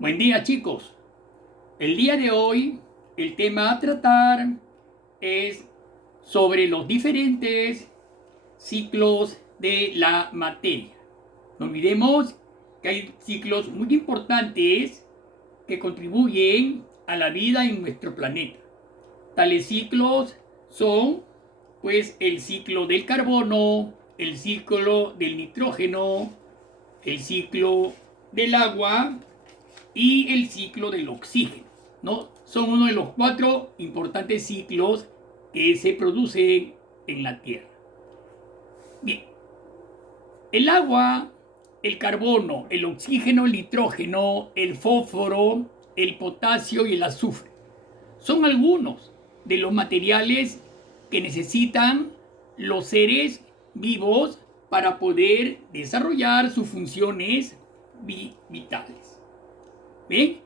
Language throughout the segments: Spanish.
Buen día, chicos. El día de hoy el tema a tratar es sobre los diferentes ciclos de la materia. No olvidemos que hay ciclos muy importantes que contribuyen a la vida en nuestro planeta. Tales ciclos son pues el ciclo del carbono, el ciclo del nitrógeno, el ciclo del agua y el ciclo del oxígeno, ¿no? Son uno de los 4 importantes ciclos que se producen en la Tierra. Bien, el agua, el carbono, el oxígeno, el nitrógeno, el fósforo, el potasio y el azufre son algunos de los materiales que necesitan los seres vivos para poder desarrollar sus funciones vitales. ¿Bien?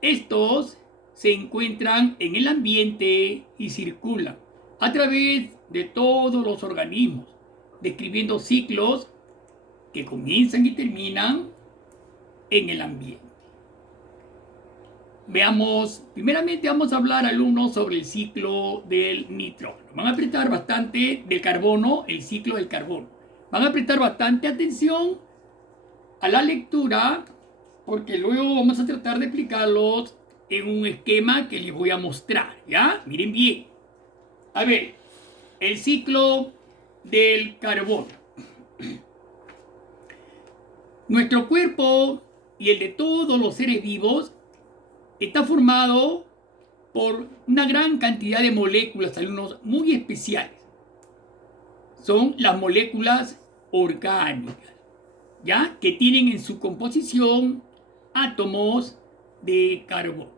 Estos se encuentran en el ambiente y circulan a través de todos los organismos, describiendo ciclos que comienzan y terminan en el ambiente. Veamos, primeramente vamos a hablar, alumnos, sobre el ciclo del nitrógeno. Van a prestar bastante del carbono, el ciclo del carbono. Van a prestar bastante atención a la lectura, porque luego vamos a tratar de explicarlos en un esquema que les voy a mostrar, ¿ya? Miren bien. A ver, el ciclo del carbono. Nuestro cuerpo y el de todos los seres vivos está formado por una gran cantidad de moléculas, alumnos, muy especiales. Son las moléculas orgánicas, ¿ya? Que tienen en su composición átomos de carbono.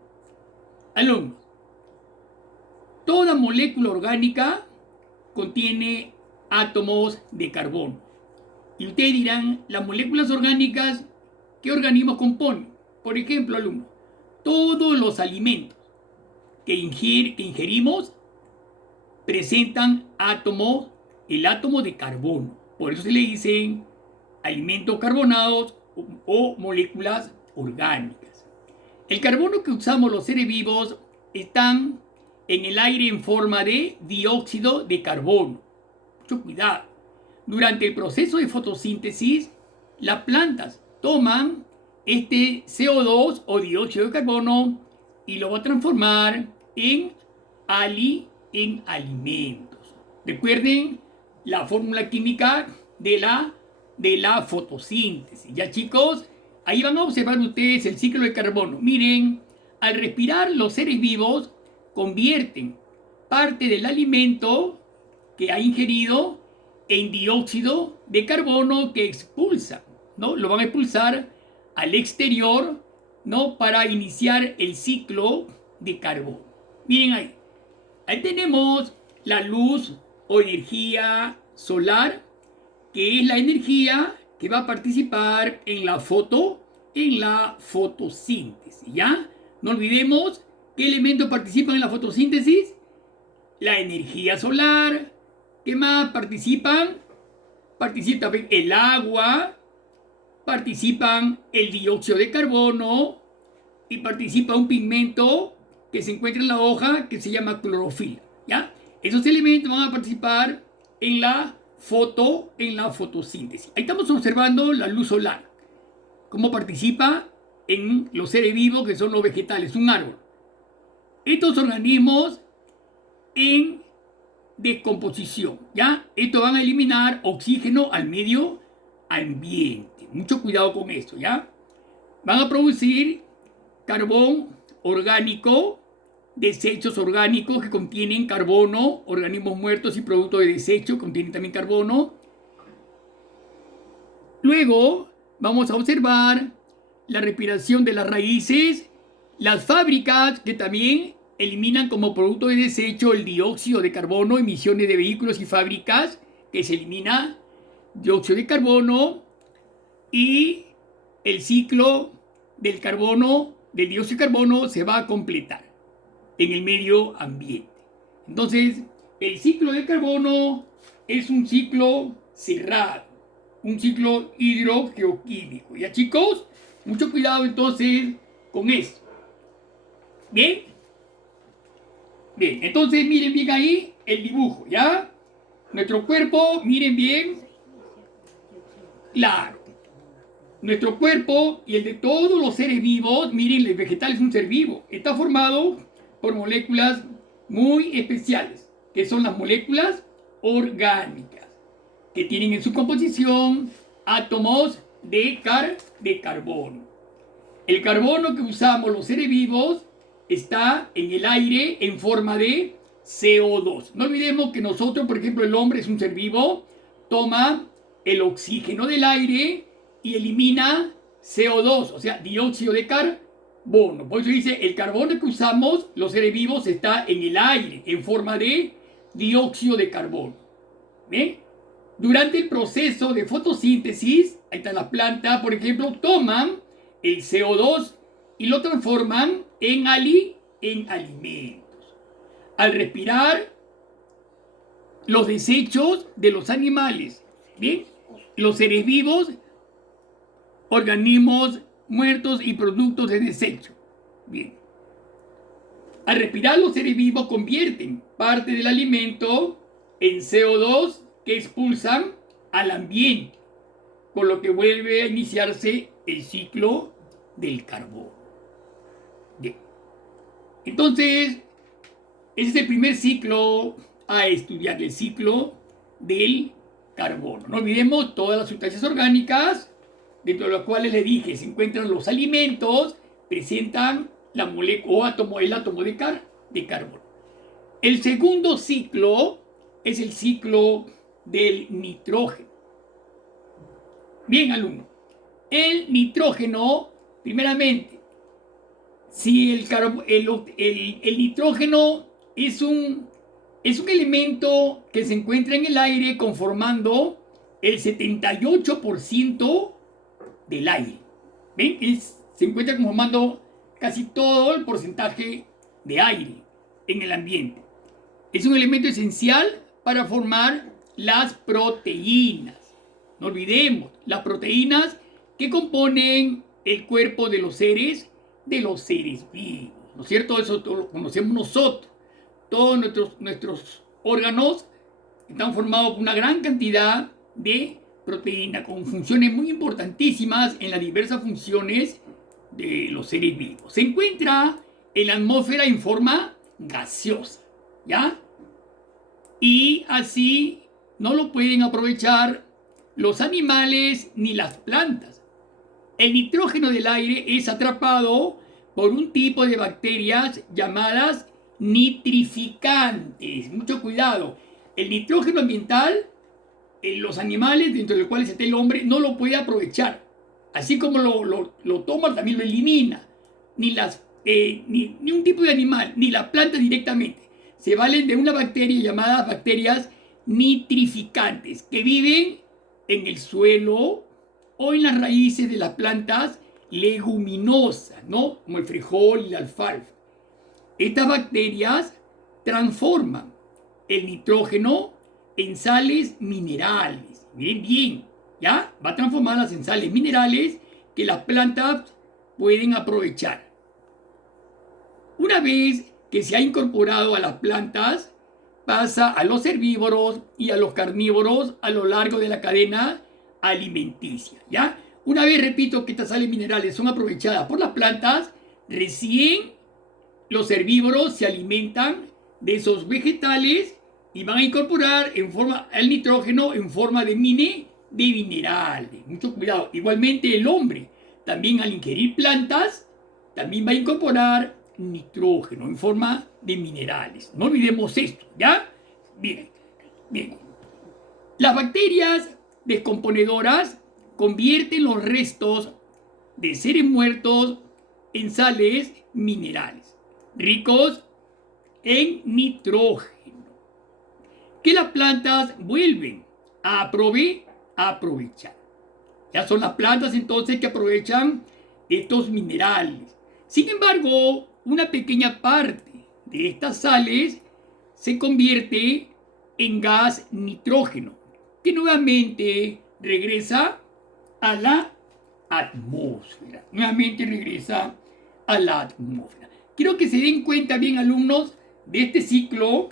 Alumnos, toda molécula orgánica contiene átomos de carbono. Y ustedes dirán, las moléculas orgánicas, ¿qué organismos componen? Por ejemplo, alumnos, todos los alimentos que ingerimos presentan el átomo de carbono. Por eso se le dicen alimentos carbonados o moléculas orgánicas. El carbono que usamos los seres vivos están en el aire en forma de dióxido de carbono. Mucho cuidado. Durante el proceso de fotosíntesis, las plantas toman este CO2 o dióxido de carbono y lo va a transformar en alimentos. Recuerden la fórmula química de la fotosíntesis. Ya, chicos, ahí van a observar ustedes el ciclo de carbono. Miren, al respirar los seres vivos convierten parte del alimento que ha ingerido en dióxido de carbono que expulsan, ¿no? Lo van a expulsar al exterior, ¿no? Para iniciar el ciclo de carbono. Miren ahí. Ahí tenemos la luz o energía solar, que es la energía que va a participar en la fotosíntesis, ¿ya? No olvidemos qué elementos participan en la fotosíntesis. La energía solar. ¿Qué más participan? Participa el agua, participan el dióxido de carbono y participa un pigmento que se encuentra en la hoja que se llama clorofila, ¿ya? Esos elementos van a participar en la fotosíntesis. Ahí estamos observando la luz solar, cómo participa en los seres vivos que son los vegetales, un árbol. Estos organismos en descomposición, ¿ya? Estos van a eliminar oxígeno al medio ambiente. Mucho cuidado con esto, ¿ya? Van a producir carbón orgánico, desechos orgánicos que contienen carbono, organismos muertos y productos de desecho contienen también carbono. Luego vamos a observar la respiración de las raíces, las fábricas que también eliminan como producto de desecho el dióxido de carbono, emisiones de vehículos y fábricas que se elimina dióxido de carbono, y el ciclo del carbono, del dióxido de carbono, se va a completar en el medio ambiente. Entonces, el ciclo del carbono es un ciclo cerrado, un ciclo hidrogeoquímico. ¿Ya, chicos? Mucho cuidado entonces con eso. ¿Bien? Bien, entonces miren bien ahí el dibujo, ¿ya? Nuestro cuerpo, miren bien, claro. Nuestro cuerpo y el de todos los seres vivos, miren, el vegetal es un ser vivo, está formado por moléculas muy especiales, que son las moléculas orgánicas, que tienen en su composición átomos de carbono. El carbono que usamos los seres vivos está en el aire en forma de CO2. No olvidemos que nosotros, por ejemplo, el hombre es un ser vivo, toma el oxígeno del aire y elimina CO2, o sea, dióxido de carbono. Por eso dice, el carbono que usamos los seres vivos está en el aire en forma de dióxido de carbono. ¿Bien? Durante el proceso de fotosíntesis, ahí está la planta, por ejemplo, toman el CO2 y lo transforman en alimentos. Al respirar los desechos de los animales, ¿bien? Los seres vivos, organismos muertos y productos de desecho, bien. Al respirar los seres vivos convierten parte del alimento en CO2 que expulsan al ambiente, con lo que vuelve a iniciarse el ciclo del carbono. Bien. Entonces, ese es el primer ciclo a estudiar, el ciclo del carbono. No olvidemos todas las sustancias orgánicas, dentro de las cuales le dije, se encuentran los alimentos, presentan la molécula o átomo, el átomo de carbono. El segundo ciclo es el ciclo del nitrógeno. Bien, alumno. El nitrógeno, primeramente, si el nitrógeno es un elemento que se encuentra en el aire conformando el 78% del aire. ¿Ven? Se encuentra conformando casi todo el porcentaje de aire en el ambiente. Es un elemento esencial para formar las proteínas. No olvidemos, las proteínas que componen el cuerpo de los seres vivos. ¿No es cierto? Eso lo conocemos nosotros. Todos nuestros órganos están formados por una gran cantidad de proteína con funciones muy importantísimas en las diversas funciones de los seres vivos. Se encuentra en la atmósfera en forma gaseosa, ¿ya? Y así no lo pueden aprovechar los animales ni las plantas. El nitrógeno del aire es atrapado por un tipo de bacterias llamadas nitrificantes. Mucho cuidado. El nitrógeno ambiental, los animales dentro de los cuales está el hombre, no lo puede aprovechar. Así como lo toma, también lo elimina. Ni un tipo de animal, ni la planta directamente. Se valen de una bacteria llamada bacterias nitrificantes, que viven en el suelo o en las raíces de las plantas leguminosas, ¿no? Como el frijol y la alfalfa. Estas bacterias transforman el nitrógeno en sales minerales. Miren bien, ¿ya? Va a transformarlas en sales minerales que las plantas pueden aprovechar. Una vez que se ha incorporado a las plantas, pasa a los herbívoros y a los carnívoros a lo largo de la cadena alimenticia, ¿ya? Una vez, repito, que estas sales minerales son aprovechadas por las plantas, recién los herbívoros se alimentan de esos vegetales y van a incorporar el nitrógeno en forma de minerales. Mucho cuidado. Igualmente el hombre, también al ingerir plantas, también va a incorporar nitrógeno en forma de minerales. No olvidemos esto, ¿ya? Bien, bien. Las bacterias descomponedoras convierten los restos de seres muertos en sales minerales, ricos en nitrógeno, que las plantas vuelven a aprovechar. Ya son las plantas entonces que aprovechan estos minerales. Sin embargo, una pequeña parte de estas sales se convierte en gas nitrógeno, que nuevamente regresa a la atmósfera. Nuevamente regresa a la atmósfera. Quiero que se den cuenta bien, alumnos, de este ciclo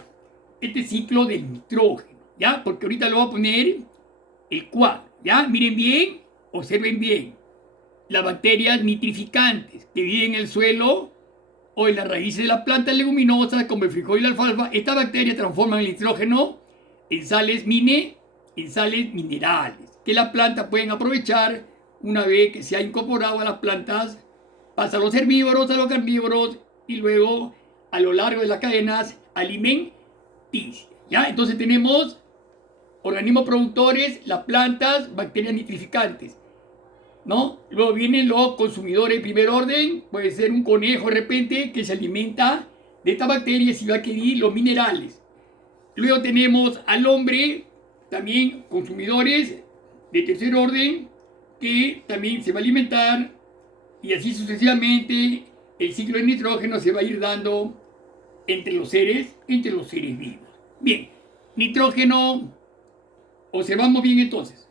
del nitrógeno, ¿ya? Porque ahorita lo voy a poner el cuadro, ¿ya? Miren bien, observen bien. Las bacterias nitrificantes que viven en el suelo o en las raíces de las plantas leguminosas como el frijol y la alfalfa, estas bacterias transforman el nitrógeno en sales minerales que las plantas pueden aprovechar una vez que se ha incorporado a las plantas, pasa a los herbívoros, a los carnívoros y luego a lo largo de las cadenas alimenticias. ¿Ya? Entonces tenemos organismos productores, las plantas, bacterias nitrificantes, ¿no? Luego vienen los consumidores de primer orden, puede ser un conejo de repente que se alimenta de estas bacterias y va a adquirir los minerales. Luego tenemos al hombre, también consumidores de tercer orden, que también se va a alimentar y así sucesivamente el ciclo de nitrógeno se va a ir dando entre los seres vivos. Bien, nitrógeno, observamos bien entonces.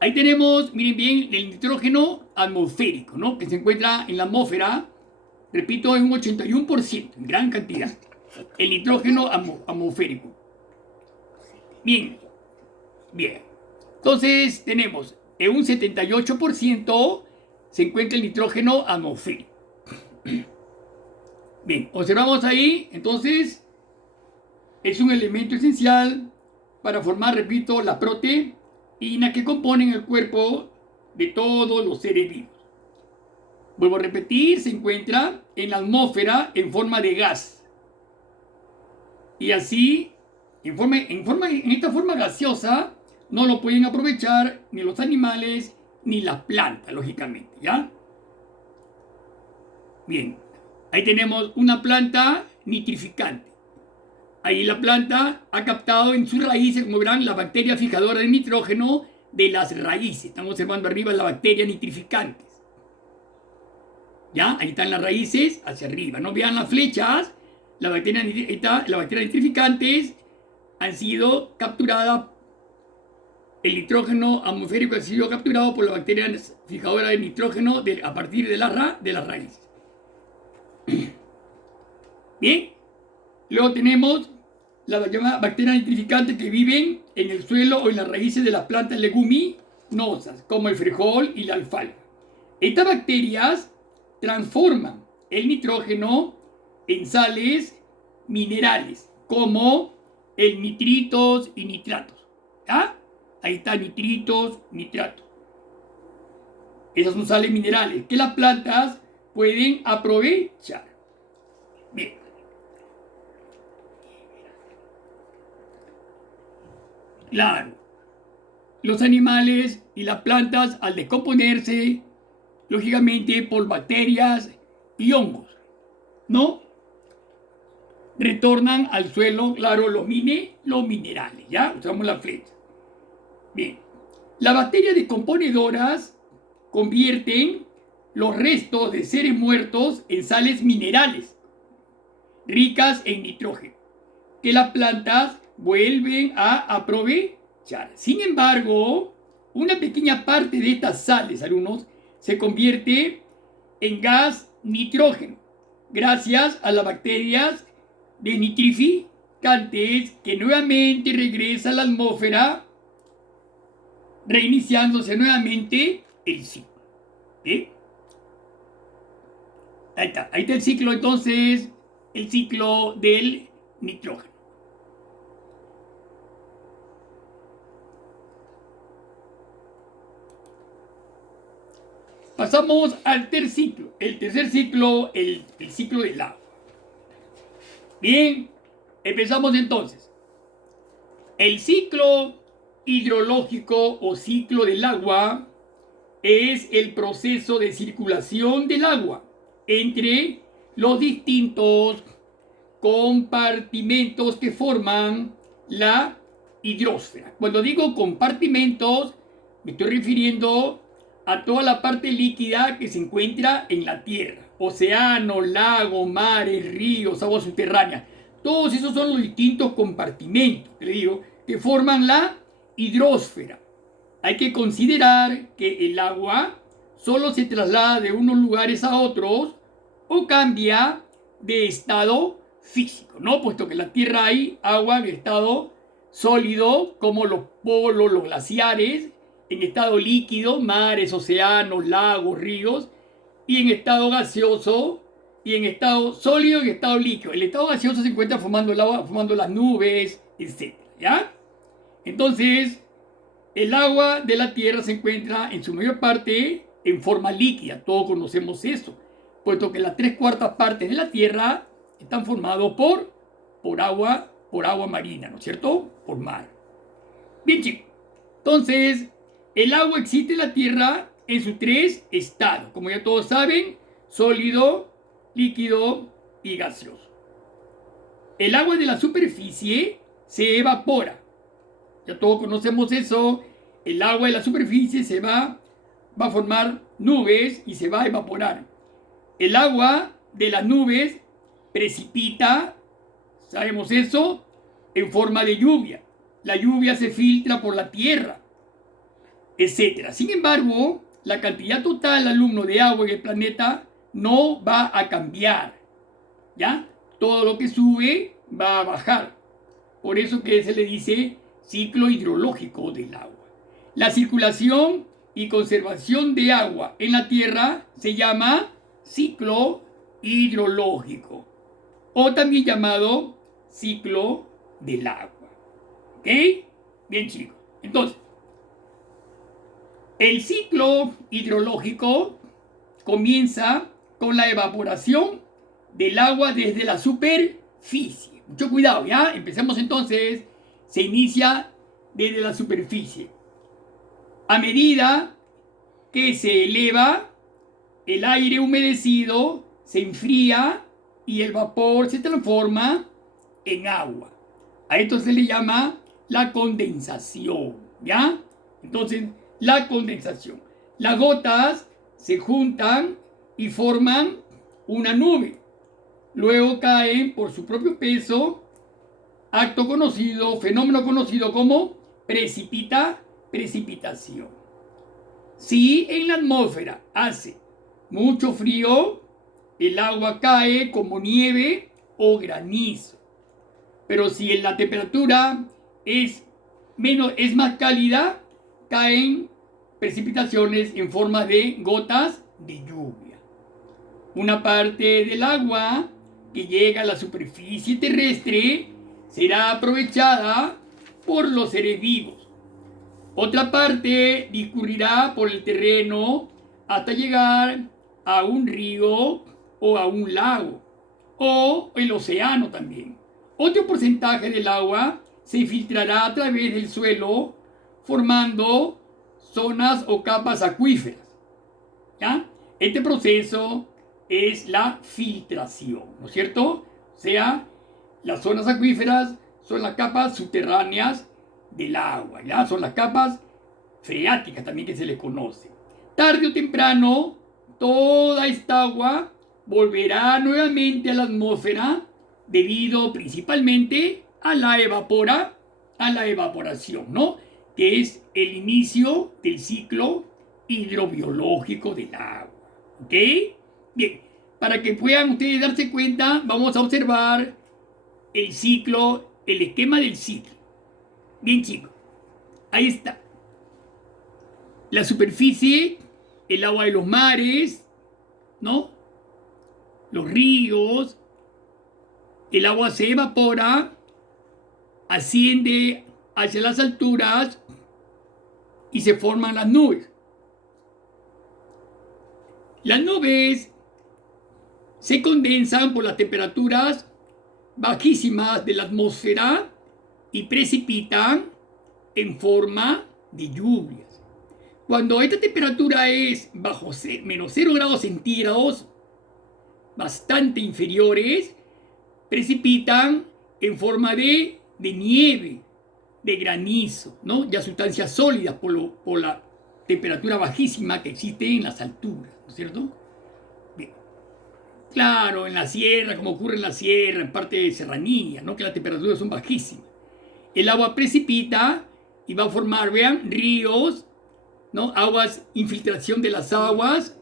Ahí tenemos, miren bien, el nitrógeno atmosférico, ¿no? Que se encuentra en la atmósfera, repito, en un 81%, en gran cantidad. El nitrógeno atmosférico. Bien. Entonces tenemos, en un 78% se encuentra el nitrógeno atmosférico. Bien, observamos ahí, entonces, es un elemento esencial para formar, repito, la proteína que componen el cuerpo de todos los seres vivos. Vuelvo a repetir, se encuentra en la atmósfera en forma de gas. Y así, en esta forma gaseosa, no lo pueden aprovechar ni los animales ni las plantas, lógicamente, ¿ya? Bien, ahí tenemos una planta nitrificante. Ahí la planta ha captado en sus raíces, como verán, la bacteria fijadora de nitrógeno de las raíces. Estamos observando arriba las bacterias nitrificantes. ¿Ya? Ahí están las raíces hacia arriba. No vean las flechas. Las bacterias nitrificantes han sido capturadas. El nitrógeno atmosférico ha sido capturado por las bacterias fijadoras de nitrógeno a partir de las raíces. Bien. Luego tenemos las llamadas bacterias nitrificantes que viven en el suelo o en las raíces de las plantas leguminosas, como el frijol y la alfalfa. Estas bacterias transforman el nitrógeno en sales minerales, como el nitritos y nitratos. ¿Ya? Ahí están nitritos, nitratos. Esas son sales minerales que las plantas pueden aprovechar. Bien. Claro, los animales y las plantas al descomponerse, lógicamente por bacterias y hongos, ¿no? Retornan al suelo, claro, los minerales, ¿ya? Usamos la flecha. Bien, las bacterias descomponedoras convierten los restos de seres muertos en sales minerales, ricas en nitrógeno, que las plantas vuelven a aprovechar. Sin embargo, una pequeña parte de estas sales, alumnos, se convierte en gas nitrógeno, gracias a las bacterias nitrificantes que nuevamente regresan a la atmósfera, reiniciándose nuevamente el ciclo. ¿Sí? Ahí está el ciclo, entonces, el ciclo del nitrógeno. Pasamos al tercer ciclo. El tercer ciclo, el ciclo del agua. Bien, empezamos entonces. El ciclo hidrológico o ciclo del agua es el proceso de circulación del agua entre los distintos compartimentos que forman la hidrosfera. Cuando digo compartimentos, me estoy refiriendo a toda la parte líquida que se encuentra en la Tierra. Océanos, lagos, mares, ríos, aguas subterráneas. Todos esos son los distintos compartimentos, que le digo, que forman la hidrosfera. Hay que considerar que el agua solo se traslada de unos lugares a otros o cambia de estado físico, ¿no? Puesto que en la Tierra hay agua en estado sólido, como los polos, los glaciares, en estado líquido, mares, océanos, lagos, ríos, y en estado gaseoso, y en estado sólido y en estado líquido. El estado gaseoso se encuentra formando el agua, formando las nubes, etc. ¿Ya? Entonces, el agua de la Tierra se encuentra en su mayor parte en forma líquida. Todos conocemos eso, puesto que las 3/4 partes de la Tierra están formados por agua marina, ¿no es cierto? Por mar. Bien, chicos. Entonces, el agua existe en la Tierra en sus 3 estados. Como ya todos saben, sólido, líquido y gaseoso. El agua de la superficie se evapora. Ya todos conocemos eso. El agua de la superficie va a formar nubes y se va a evaporar. El agua de las nubes precipita, sabemos eso, en forma de lluvia. La lluvia se filtra por la tierra, etc. Sin embargo, la cantidad total, alumno, de agua en el planeta no va a cambiar. ¿Ya? Todo lo que sube va a bajar. Por eso que se le dice ciclo hidrológico del agua. La circulación y conservación de agua en la Tierra se llama ciclo hidrológico, o también llamado ciclo del agua. ¿Ok? Bien, chicos. Entonces, el ciclo hidrológico comienza con la evaporación del agua desde la superficie. Mucho cuidado, ¿ya? Empecemos entonces. Se inicia desde la superficie. A medida que se eleva, el aire humedecido se enfría y el vapor se transforma en agua. A esto se le llama la condensación, ¿ya? Entonces, la condensación. Las gotas se juntan y forman una nube. Luego caen por su propio peso, fenómeno conocido como precipitación. Si en la atmósfera hace mucho frío, el agua cae como nieve o granizo. Pero si la temperatura es más cálida, caen precipitaciones en forma de gotas de lluvia. Una parte del agua que llega a la superficie terrestre será aprovechada por los seres vivos. Otra parte discurrirá por el terreno hasta llegar a un río o a un lago o el océano también. Otro porcentaje del agua se filtrará a través del suelo formando zonas o capas acuíferas. ¿Ya? Este proceso es la filtración, ¿no es cierto? O sea, las zonas acuíferas son las capas subterráneas del agua, ¿ya? Son las capas freáticas también que se les conoce. Tarde o temprano, toda esta agua volverá nuevamente a la atmósfera debido principalmente a la evaporación, ¿no? Que es el inicio del ciclo hidrobiológico del agua. ¿Ok? Bien, para que puedan ustedes darse cuenta, vamos a observar el esquema del ciclo. Bien, chicos, ahí está. La superficie, el agua de los mares, ¿no? Los ríos, el agua se evapora, asciende hacia las alturas y se forman las nubes. Las nubes se condensan por las temperaturas bajísimas de la atmósfera y precipitan en forma de lluvias. Cuando esta temperatura es bajo menos 0 grados centígrados, bastante inferiores, precipitan en forma de nieve, de granizo, ¿no? Ya sustancias sólidas por la temperatura bajísima que existe en las alturas, ¿no es cierto? Bien. Claro, en la sierra, como ocurre en la sierra, en parte de serranía, ¿no? Que las temperaturas son bajísimas. El agua precipita y va a formar, vean, ríos, ¿no? Infiltración de las aguas,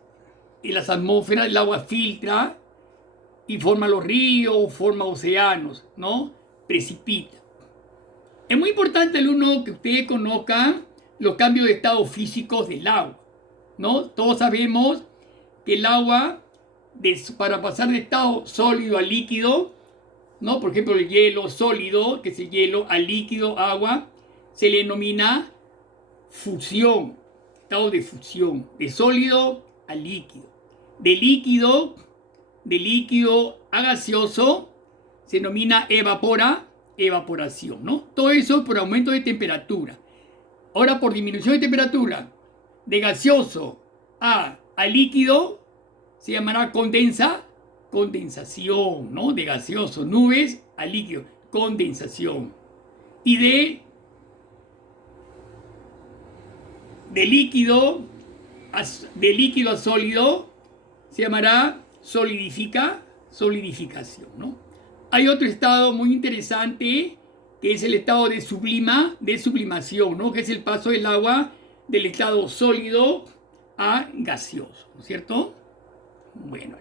en las atmósferas el agua filtra, y forma los ríos, forma océanos, ¿no? Precipita. Es muy importante, alumno, que ustedes conozcan los cambios de estado físicos del agua, ¿no? Todos sabemos que el agua, para pasar de estado sólido a líquido, ¿no? Por ejemplo, el hielo sólido, que es el hielo, a líquido, agua, se le denomina fusión, estado de fusión, de sólido a líquido. De líquido a gaseoso se denomina evaporación, ¿no? Todo eso por aumento de temperatura. Ahora, por disminución de temperatura, de gaseoso a líquido, se llamará condensación, ¿no? De gaseoso, nubes a líquido, condensación. Y de líquido a sólido se llamará solidificación, ¿no? Hay otro estado muy interesante que es el estado de sublimación, ¿no? Que es el paso del agua del estado sólido a gaseoso, ¿no es cierto? Bueno,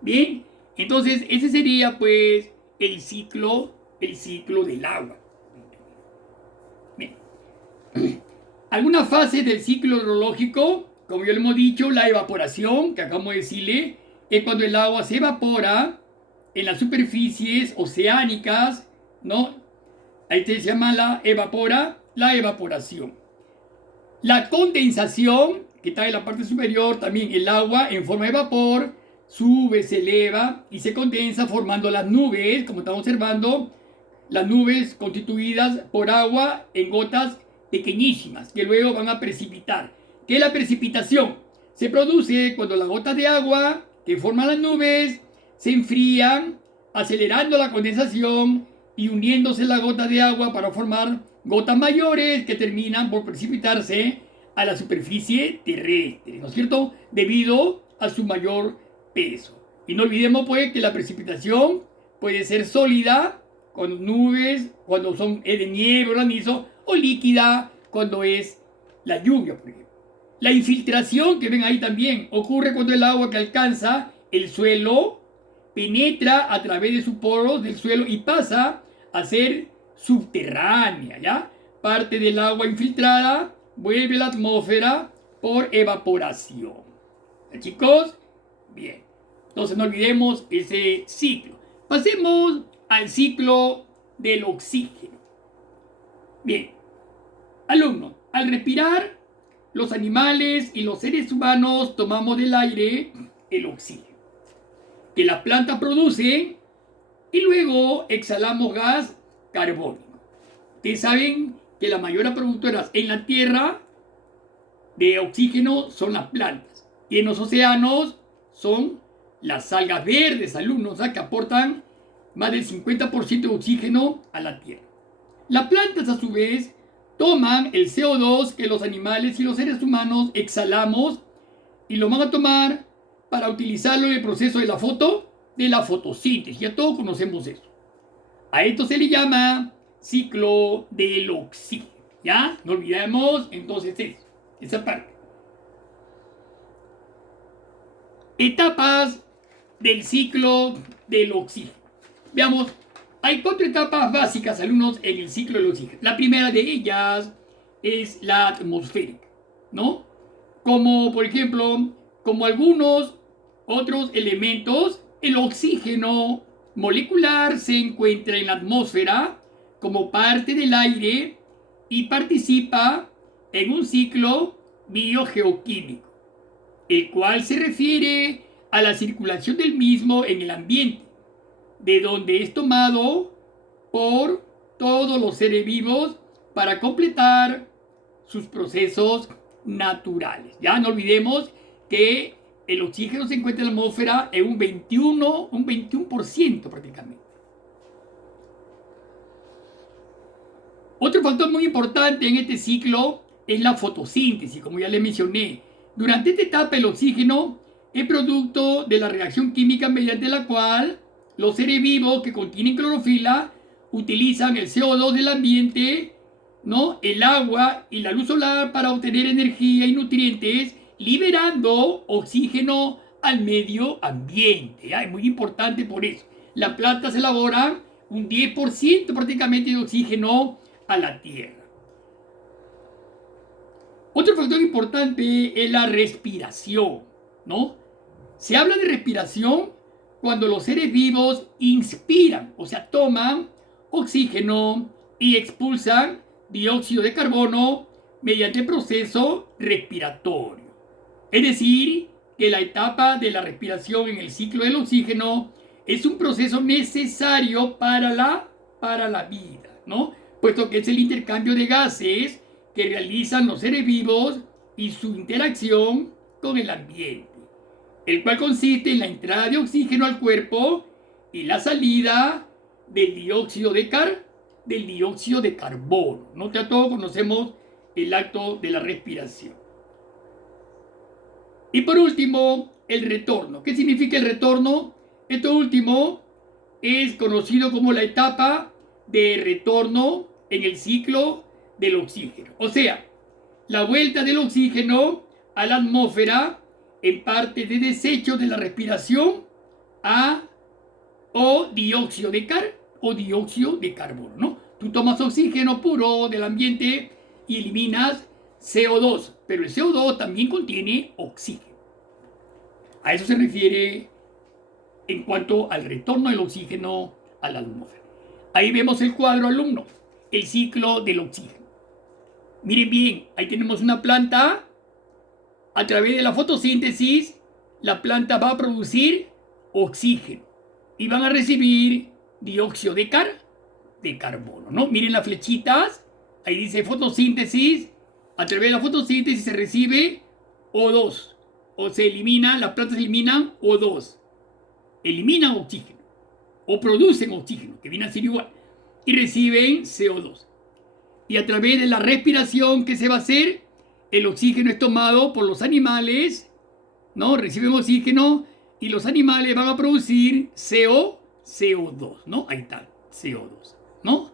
bien, entonces ese sería pues el ciclo del agua. Bien. Algunas fases del ciclo hidrológico, como ya lo hemos dicho, la evaporación, que acabamos de decirle, es cuando el agua se evapora en las superficies oceánicas, ¿no? Ahí se llama la evaporación. La condensación, que está en la parte superior, también el agua en forma de vapor, sube, se eleva y se condensa formando las nubes, como estamos observando, las nubes constituidas por agua en gotas pequeñísimas que luego van a precipitar. ¿Qué es la precipitación? Se produce cuando las gotas de agua que forman las nubes se enfrían, acelerando la condensación y uniéndose las gotas de agua para formar gotas mayores que terminan por precipitarse a la superficie terrestre, ¿no es cierto? Debido a su mayor peso. Y no olvidemos pues que la precipitación puede ser sólida con nubes, cuando son de nieve o granizo, o líquida cuando es la lluvia, por ejemplo. La infiltración, que ven ahí también, ocurre cuando el agua que alcanza el suelo penetra a través de sus poros del suelo y pasa a ser subterránea, ¿ya? Parte del agua infiltrada vuelve a la atmósfera por evaporación. ¿Ya, chicos? Bien. Entonces no olvidemos ese ciclo. Pasemos al ciclo del oxígeno. Bien. Alumnos, al respirar, los animales y los seres humanos tomamos del aire el oxígeno que las plantas producen y luego exhalamos gas carbónico. Ustedes saben que las mayores productoras en la Tierra de oxígeno son las plantas y en los océanos son las algas verdes, alumnos, que aportan más del 50% de oxígeno a la Tierra. Las plantas, a su vez, toman el CO2 que los animales y los seres humanos exhalamos y lo van a tomar para utilizarlo en el proceso de la fotosíntesis. Ya todos conocemos eso. A esto se le llama ciclo del oxígeno. ¿Ya? No olvidemos entonces esa parte. Etapas del ciclo del oxígeno. Veamos, hay 4 etapas básicas, alumnos, en el ciclo del oxígeno. La primera de ellas es la atmosférica, ¿no? Como, por ejemplo, como algunos otros elementos, el oxígeno molecular se encuentra en la atmósfera como parte del aire y participa en un ciclo biogeoquímico, el cual se refiere a la circulación del mismo en el ambiente, de donde es tomado por todos los seres vivos para completar sus procesos naturales. Ya no olvidemos que el oxígeno se encuentra en la atmósfera en un 21% prácticamente. Otro factor muy importante en este ciclo es la fotosíntesis, como ya les mencioné. Durante esta etapa el oxígeno es producto de la reacción química mediante la cual los seres vivos que contienen clorofila utilizan el CO2 del ambiente, ¿no?, el agua y la luz solar para obtener energía y nutrientes, liberando oxígeno al medio ambiente. ¿Ya? Es muy importante por eso. Las plantas elaboran un 10% prácticamente de oxígeno a la tierra. Otro factor importante es la respiración, ¿no? Se habla de respiración cuando los seres vivos inspiran, o sea, toman oxígeno y expulsan dióxido de carbono mediante el proceso respiratorio. Es decir, que la etapa de la respiración en el ciclo del oxígeno es un proceso necesario para la vida, ¿no? Puesto que es el intercambio de gases que realizan los seres vivos y su interacción con el ambiente, el cual consiste en la entrada de oxígeno al cuerpo y la salida del dióxido de carbono. ¿No? Ya todos conocemos el acto de la respiración. Y por último, el retorno. ¿Qué significa el retorno? Esto último es conocido como la etapa de retorno en el ciclo del oxígeno. O sea, la vuelta del oxígeno a la atmósfera en parte de desecho de la respiración o dióxido de carbono, ¿no? Tú tomas oxígeno puro del ambiente y eliminas CO2, pero el CO2 también contiene oxígeno. A eso se refiere en cuanto al retorno del oxígeno a la atmósfera. Ahí vemos el cuadro, alumno, el ciclo del oxígeno. Miren bien, ahí tenemos una planta. A través de la fotosíntesis, la planta va a producir oxígeno y van a recibir dióxido de carbono, ¿no? Miren las flechitas, ahí dice fotosíntesis. A través de la fotosíntesis se recibe O2, o se elimina, las plantas eliminan O2, eliminan oxígeno, o producen oxígeno, que viene a ser igual, y reciben CO2. Y a través de la respiración, ¿qué se va a hacer? El oxígeno es tomado por los animales, ¿no? Reciben oxígeno y los animales van a producir CO2, ¿no? Ahí está, CO2, ¿no?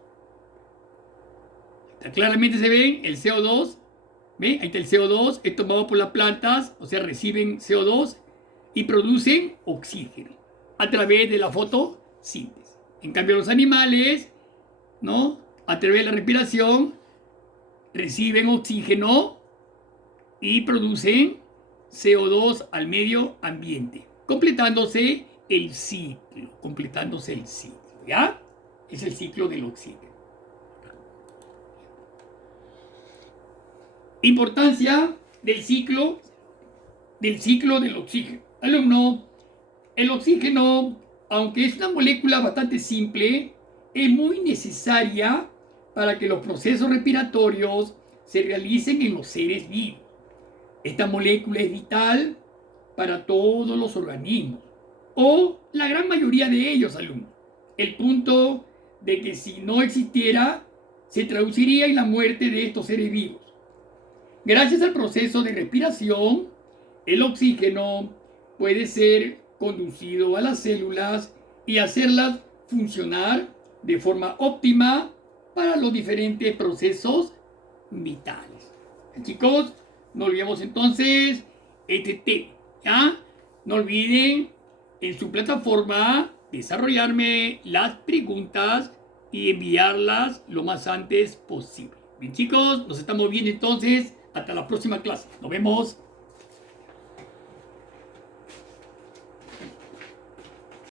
Claramente se ve el CO2, ¿ve? Ahí está el CO2, es tomado por las plantas, o sea, reciben CO2 y producen oxígeno a través de la fotosíntesis. En cambio, los animales, ¿no? A través de la respiración, reciben oxígeno y producen CO2 al medio ambiente, completándose el ciclo, ¿ya? Es el ciclo del oxígeno. Importancia del ciclo del oxígeno. Alumno, el oxígeno, aunque es una molécula bastante simple, es muy necesaria para que los procesos respiratorios se realicen en los seres vivos. Esta molécula es vital para todos los organismos, o la gran mayoría de ellos, alumnos. El punto de que si no existiera, se traduciría en la muerte de estos seres vivos. Gracias al proceso de respiración, el oxígeno puede ser conducido a las células y hacerlas funcionar de forma óptima para los diferentes procesos vitales. Chicos, no olvidemos entonces este tema, ¿ya? No olviden en su plataforma desarrollarme las preguntas y enviarlas lo más antes posible. Bien, chicos, nos estamos viendo entonces. Hasta la próxima clase. Nos vemos.